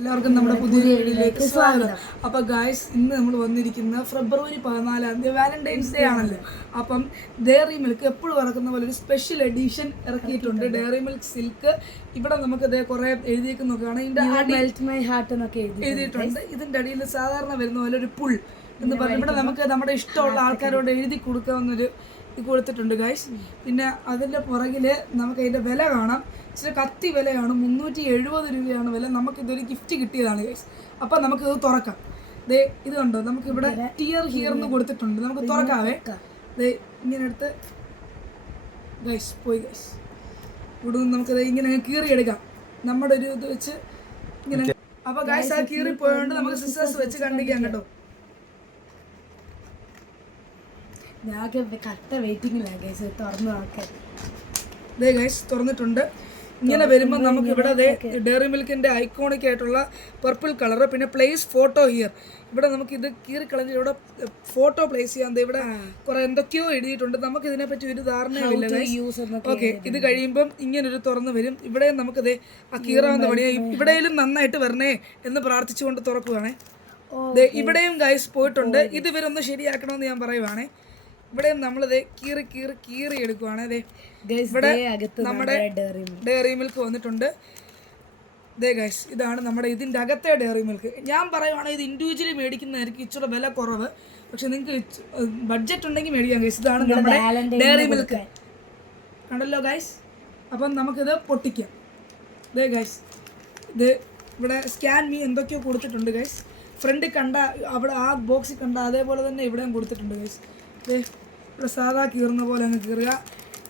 എല്ലാവർക്കും നമ്മുടെ പുതിയ വീഡിയോയിലേക്ക് സ്വാഗതം. അപ്പോൾ ഗായ്സ്, ഇന്ന് നമ്മൾ വന്നിരിക്കുന്ന ഫെബ്രുവരി 14 വാലന്റൈൻസ് ഡേ ആണല്ലോ. അപ്പം ഡയറി മിൽക്ക് എപ്പോഴും ഇറക്കുന്ന പോലെ ഒരു സ്പെഷ്യൽ എഡിഷൻ ഇറക്കിയിട്ടുണ്ട്. Dairy Milk Silk. ഇവിടെ നമുക്ക് ഇതേ കുറെ എഴുതിയേക്കുന്നൊക്കെയാണ്. എഴുതിയിട്ടുണ്ട്. ഇതിന്റെ അടിയിൽ സാധാരണ വരുന്ന പോലെ ഒരു പുൾ എന്ന് പറഞ്ഞ് ഇവിടെ നമുക്ക് നമ്മുടെ ഇഷ്ടമുള്ള ആൾക്കാരോട് എഴുതി കൊടുക്കാവുന്നൊരു ഇത് കൊടുത്തിട്ടുണ്ട് ഗായ്സ്. പിന്നെ അതിൻ്റെ പുറകില് നമുക്ക് അതിന്റെ വില കാണാം. ഇച്ചിരി കത്തി വിലയാണ്, 370 രൂപയാണ് വില. നമുക്കിതൊരു ഗിഫ്റ്റ് കിട്ടിയതാണ് ഗൈസ്. അപ്പം നമുക്കിത് തുറക്കാം. ദേ ഇത് കണ്ടോ, നമുക്കിവിടെ ടിയർ ഹിയർ എന്ന് കൊടുത്തിട്ടുണ്ട്. നമുക്ക് തുറക്കാവേ. ദേ ഇങ്ങനെ എടുത്ത് ഗൈസ് പോയി ഗൈസ്. ഇവിടെ നിന്ന് നമുക്കത് ഇങ്ങനെ കീറിയെടുക്കാം നമ്മുടെ ഒരു ഇത് വെച്ച് ഇങ്ങനെ. അപ്പോൾ ഗൈസ് ആ കീറി പോയതുകൊണ്ട് നമുക്ക് സിസേഴ്സ് വെച്ച് കണ്ടിരിക്കാം കേട്ടോ. കട്ട വെയിറ്റിംഗിലാണ് ഗൈസ് തുറന്നു നോക്കാൻ. ദേ ഗൈസ് തുറന്നിട്ടുണ്ട്. ഇങ്ങനെ വരുമ്പോൾ നമുക്ക് ഇവിടെ ഡയറി മിൽക്കിൻ്റെ ഐക്കോണിക് ആയിട്ടുള്ള പർപ്പിൾ കളർ, പിന്നെ പ്ലേസ് ഫോട്ടോ ഹിയർ. ഇവിടെ നമുക്ക് ഇത് കീറിക്കളഞ്ഞ് ഇവിടെ ഫോട്ടോ പ്ലേസ് ചെയ്യാൻ ഇവിടെ കുറെ എന്തൊക്കെയോ എഴുതിയിട്ടുണ്ട്. നമുക്ക് ഇതിനെപ്പറ്റി ഒരു ധാരണയുമില്ല. ഓക്കെ, ഇത് കഴിയുമ്പം ഇങ്ങനൊരു തുറന്ന് വരും. ഇവിടെയും നമുക്കിത് ആ കീറാവുന്ന പണിയായി. ഇവിടെയും നന്നായിട്ട് വരണേ എന്ന് പ്രാർത്ഥിച്ചുകൊണ്ട് തുറക്കുകയാണേ. ഇവിടെയും ഗൈസ് പോയിട്ടുണ്ട്. ഇത് ഇവരൊന്ന് ശരിയാക്കണമെന്ന് ഞാൻ പറയുവാണേ. ഇവിടെയും നമ്മളിത് കീറി എടുക്കുവാണ്. ഇവിടെ നമ്മുടെ ഡയറി മിൽക്ക് വന്നിട്ടുണ്ട്. ഇതേ ഗൈസ്, ഇതാണ് നമ്മുടെ ഇതിൻ്റെ അകത്തെ ഡയറി മിൽക്ക്. ഞാൻ പറയുവാണെങ്കിൽ ഇത് ഇൻഡിവിജ്വലി മേടിക്കുന്നതായിരിക്കും ഇച്ചിരി വില കുറവ്. പക്ഷെ നിങ്ങൾക്ക് ബഡ്ജറ്റ് ഉണ്ടെങ്കിൽ മേടിക്കാം ഗൈസ്. ഇതാണ് നമ്മുടെ ഡയറി മിൽക്ക്. കണ്ടല്ലോ ഗൈസ്. അപ്പം നമുക്കിത് പൊട്ടിക്കാം. ഇതേ ഗൈസ്, ഇത് ഇവിടെ സ്കാൻ മീ എന്തൊക്കെയോ കൊടുത്തിട്ടുണ്ട് ഗൈസ്. ഫ്രണ്ടിൽ കണ്ട അവിടെ ആ ബോക്സിൽ കണ്ട അതേപോലെ തന്നെ ഇവിടെയും കൊടുത്തിട്ടുണ്ട് ഗൈസ്. ഇവിടെ സാധാ കീറുന്ന പോലെ അങ്ങ് കീറുക.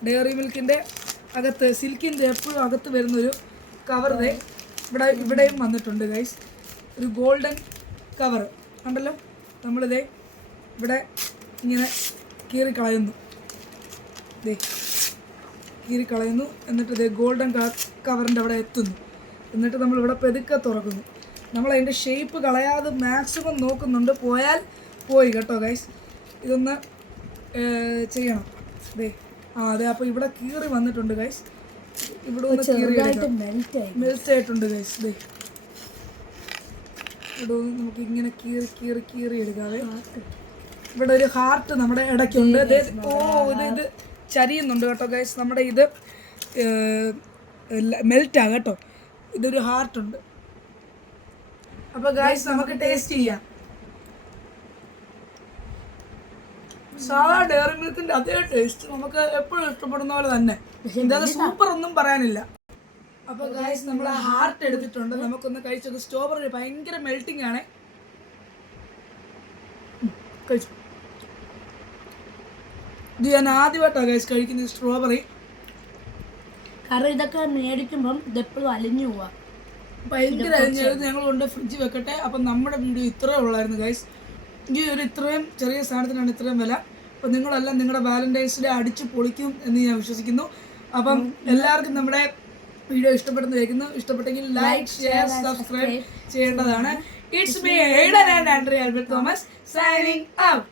ഡയറി മിൽക്കിൻ്റെ അകത്ത് സിൽക്കിൻ്റെ എപ്പോഴും അകത്ത് വരുന്നൊരു കവർ ഇവിടെയും വന്നിട്ടുണ്ട് ഗൈസ്. ഒരു ഗോൾഡൻ കവർ കണ്ടല്ലോ. നമ്മളിതേ ഇവിടെ ഇങ്ങനെ കീറിക്കളയുന്നു. കീറിക്കളയുന്നു. എന്നിട്ട് ഇതേ ഗോൾഡൻ കവറിൻ്റെ അവിടെ എത്തുന്നു. എന്നിട്ട് നമ്മളിവിടെ പെതുക്കെ തുറക്കുന്നു. നമ്മളതിൻ്റെ ഷേപ്പ് കളയാതെ മാക്സിമം നോക്കുന്നുണ്ട്. പോയാൽ പോയി കേട്ടോ ഗൈസ്. ഇതൊന്ന് ചെയ്യണം. അതെ, അപ്പോൾ ഇവിടെ കീറി വന്നിട്ടുണ്ട് ഗൈസ്. ഇവിടെ ഒന്ന് മെൽറ്റ് ആയിട്ടുണ്ട് ഗൈസ്. ഇവിടെ ഒന്ന് നമുക്ക് ഇങ്ങനെ കീറി എടുക്കാതെ. ഇവിടെ ഒരു ഹാർട്ട് നമ്മുടെ ഇടയ്ക്കുണ്ട്. ഇത് ചരിയുന്നുണ്ട് കേട്ടോ ഗൈസ്. നമ്മുടെ ഇത് മെൽറ്റാ കേട്ടോ. ഇതൊരു ഹാർട്ടുണ്ട്. അപ്പോൾ ഗൈസ് നമുക്ക് ടേസ്റ്റ് ചെയ്യാം. സാധാ ഡയറി മിൽക്കിന്റെ അതേ ടേസ്റ്റ് നമുക്ക് എപ്പോഴും ഇഷ്ടപ്പെടുന്ന പോലെ തന്നെ. ഇതത് സൂപ്പർ ഒന്നും പറയാനില്ല. അപ്പൊ ഗൈസ്, നമ്മൾ ഹാർട്ട് എടുത്തിട്ടുണ്ട്. നമുക്കൊന്ന് കഴിച്ചത്. സ്ട്രോബെറി ഭയങ്കര മെൽറ്റിംഗ് ആണ്. കഴിച്ചു. ഇത് ഞാൻ ആദ്യമായിട്ടാണ് ഗൈസ് കഴിക്കുന്നത് സ്ട്രോബെറി. കാരണം ഇതൊക്കെ മേടിക്കുമ്പം ഇതെപ്പോഴും അലിഞ്ഞു പോവാ. ഭയങ്കര അലിഞ്ഞത്. ഞങ്ങൾ കൊണ്ട് ഫ്രിഡ്ജ് വെക്കട്ടെ. അപ്പം നമ്മുടെ വീഡിയോ ഇത്രേ ഉള്ളായിരുന്നു ഗൈസ്. ഈ ഒരു ഇത്രയും ചെറിയ സാധനത്തിനാണ് ഇത്രയും വില. അപ്പം നിങ്ങളെല്ലാം നിങ്ങളുടെ വാലന്റൈൻസ് ഡേ അടിച്ചു പൊളിക്കും എന്ന് ഞാൻ വിശ്വസിക്കുന്നു. അപ്പം എല്ലാവർക്കും നമ്മുടെ വീഡിയോ ഇഷ്ടപ്പെടുന്നതായിരിക്കുന്നു. ഇഷ്ടപ്പെട്ടെങ്കിൽ ലൈക്ക്, ഷെയർ, സബ്സ്ക്രൈബ് ചെയ്യേണ്ടതാണ്. It's me Aiden and Andrea Albert Thomas signing out.